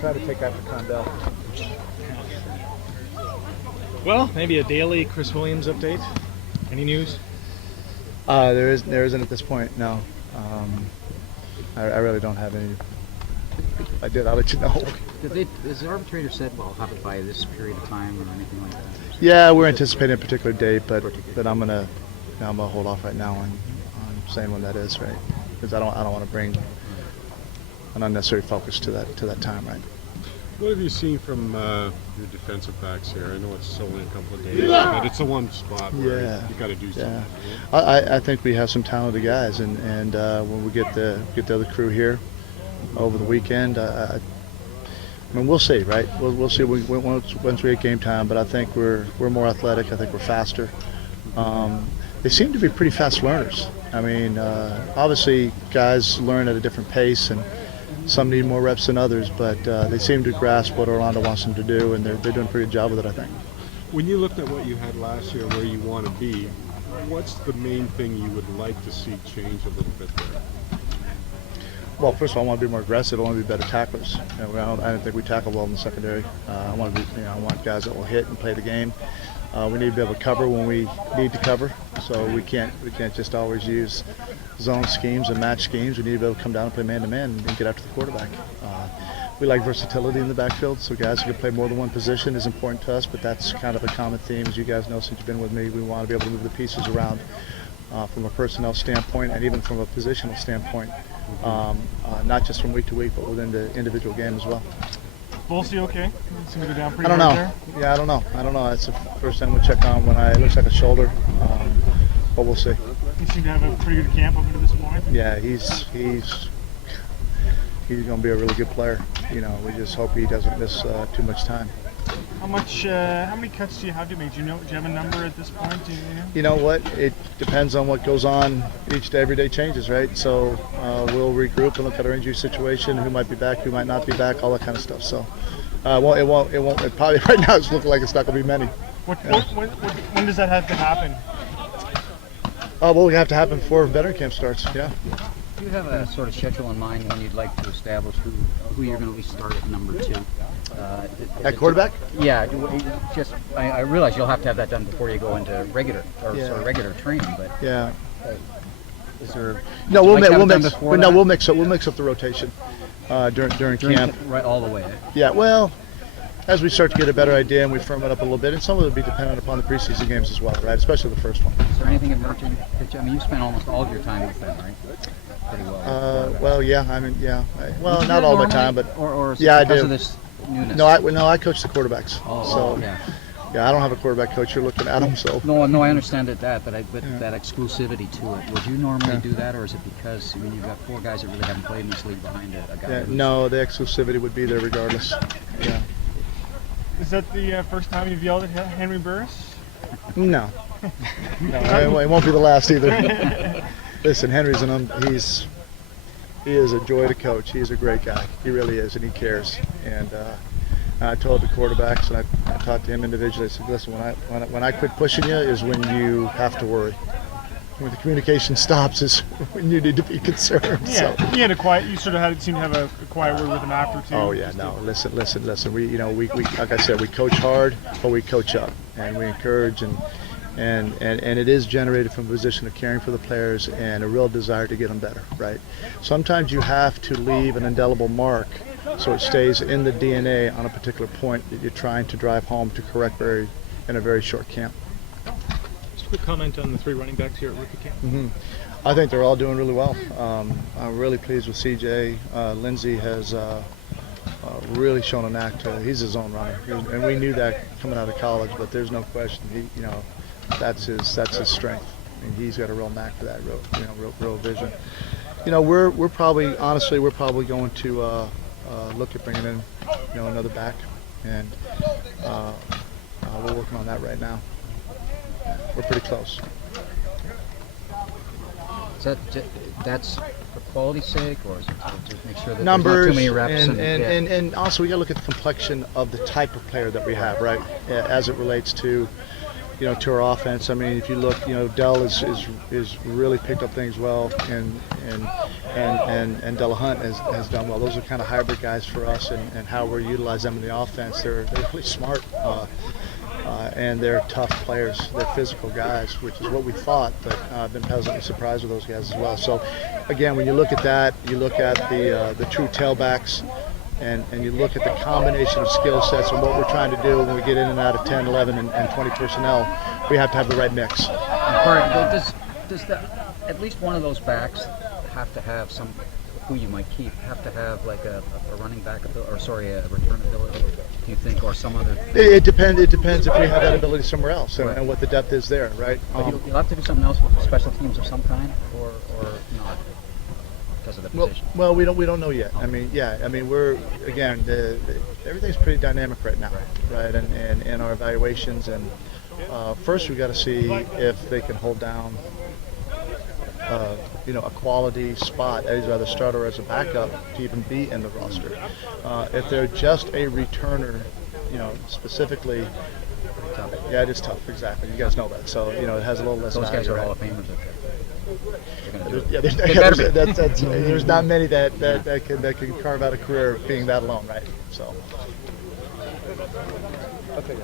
try to take after Condell. Well, maybe a daily Chris Williams update. Any news? There isn't at this point. No, I really don't have any. If I did, I'll let you know. Has the arbitrator said, well, have it by this period of time or anything like that? Yeah, we're anticipating a particular date, but I'm gonna hold off right now on saying when that is, right? Because I don't want to bring an unnecessary focus to that time, right? What have you seen from your defensive backs here? I know it's only a couple of days, but it's the one spot where you got to do something. Yeah. I think we have some talented guys, and when we get the other crew here over the weekend, I mean, we'll see, right? We'll see once we get game time. But I think we're more athletic. I think we're faster. They seem to be pretty fast learners. I mean, obviously guys learn at a different pace, and some need more reps than others. But they seem to grasp what Orlando wants them to do, and they're doing a pretty good job with it, I think. When you looked at what you had last year, where you want to be, what's the main thing you would like to see change a little bit there? Well, first of all, I want to be more aggressive. I want to be better tacklers. I don't think we tackle well in the secondary. I want guys that will hit and play the game. We need to be able to cover when we need to cover. So we can't just always use zone schemes and match schemes. We need to be able to come down and play man-to-man and get after the quarterback. We like versatility in the backfield, so guys who can play more than one position is important to us, but that's kind of a common theme. As you guys know since you've been with me, we want to be able to move the pieces around from a personnel standpoint and even from a positional standpoint, not just from week to week, but within the individual game as well. Volsey okay? Seem to go down pretty I don't know. there. Yeah, I don't know. That's the first thing we'll check on it looks like a shoulder, but we'll see. You seem to have a pretty good camp up to this point. Yeah, he's going to be a really good player. You know, we just hope he doesn't miss too much time. How many cuts do you have to make? Do you have a number at this point? Do you know? You know what? It depends on what goes on each day. Every day changes, right? So we'll regroup and look at our injury situation, who might be back, who might not be back, all that kind of stuff. So it probably right now it's looking like it's not going to be many. When does that have to happen? Well, we have to happen before veteran camp starts. Yeah. Do you have a sort of schedule in mind when you'd like to establish who you're going to start at number 2? At quarterback? Yeah, I realize you'll have to have that done before you go into regular training, but yeah. Is there? No, we'll mix up the rotation during camp. Right, all the way. Yeah, well, as we start to get a better idea and we firm it up a little bit, and some of it will be dependent upon the preseason games as well, right? Especially the first one. Is there anything emerging? I mean, you spent almost all of your time with them, right? Pretty well. Well, yeah. I mean, yeah. Well, not all my time, but or is it yeah, because I do. Of this newness? No, I coach the quarterbacks. Yeah. Yeah, I don't have a quarterback coach. You're looking at him, so. No, I understand that, that exclusivity to it. Would you normally do that, or is it because you've got 4 guys that really haven't played in this league behind a guy? Yeah, no, the exclusivity would be there regardless. Yeah. Is that the first time you've yelled at Henry Burris? No. No, it won't be the last either. Listen, Henry's he is a joy to coach. He's a great guy. He really is, and he cares. And I told the quarterbacks, and I talked to him individually. I said, listen, when I quit pushing you is when you have to worry. When the communication stops is when you need to be concerned. Yeah, so. you seemed to have a quiet word with him after too. Oh yeah, no, listen. We like I said, we coach hard, but we coach up, and we encourage, and it is generated from a position of caring for the players and a real desire to get them better, right? Sometimes you have to leave an indelible mark so it stays in the DNA on a particular point that you're trying to drive home to correct in a very short camp. Just a quick comment on the 3 running backs here at rookie camp. Mm-hmm. I think they're all doing really well. I'm really pleased with CJ. Lindsey has really shown a knack to. He's his own runner, and we knew that coming out of college. But there's no question. That's his strength. I mean, he's got a real knack for that. Real vision. We're probably going to look at bringing in another back, and we're working on that right now. We're pretty close. That's for quality's sake, or is it to make sure that numbers, there's not too many reps? And also we got to look at the complexion of the type of player that we have, right? As it relates to to our offense. I mean, if you look, Dell is really picked up things well, and Delahunt has done well. Those are kind of hybrid guys for us, and how we utilize them in the offense. They're really smart, and they're tough players. They're physical guys, which is what we thought, but I've been pleasantly surprised with those guys as well. So, again, when you look at that, you look at the true tailbacks. And you look at the combination of skill sets and what we're trying to do when we get in and out of 10, 11, and 20 personnel, we have to have the right mix. Does at least one of those backs have to have who you might keep, have to have like a running back a return ability, do you think, or some other? It depends if we have that ability somewhere else, and what the depth is there, right? But you'll have to do something else with special teams of some kind, or not? Because of the position. Well, we don't know yet. I mean, we're again, everything's pretty dynamic right now, right? And our evaluations, and first we got to see if they can hold down, a quality spot as either starter or as a backup to even be in the roster. If they're just a returner, specifically. Yeah, it is tough. Exactly. You guys know that. So it has a little less. Those guys value, are right? Hall of Famers. There's not many that can carve out a career being that alone, right? So. Okay.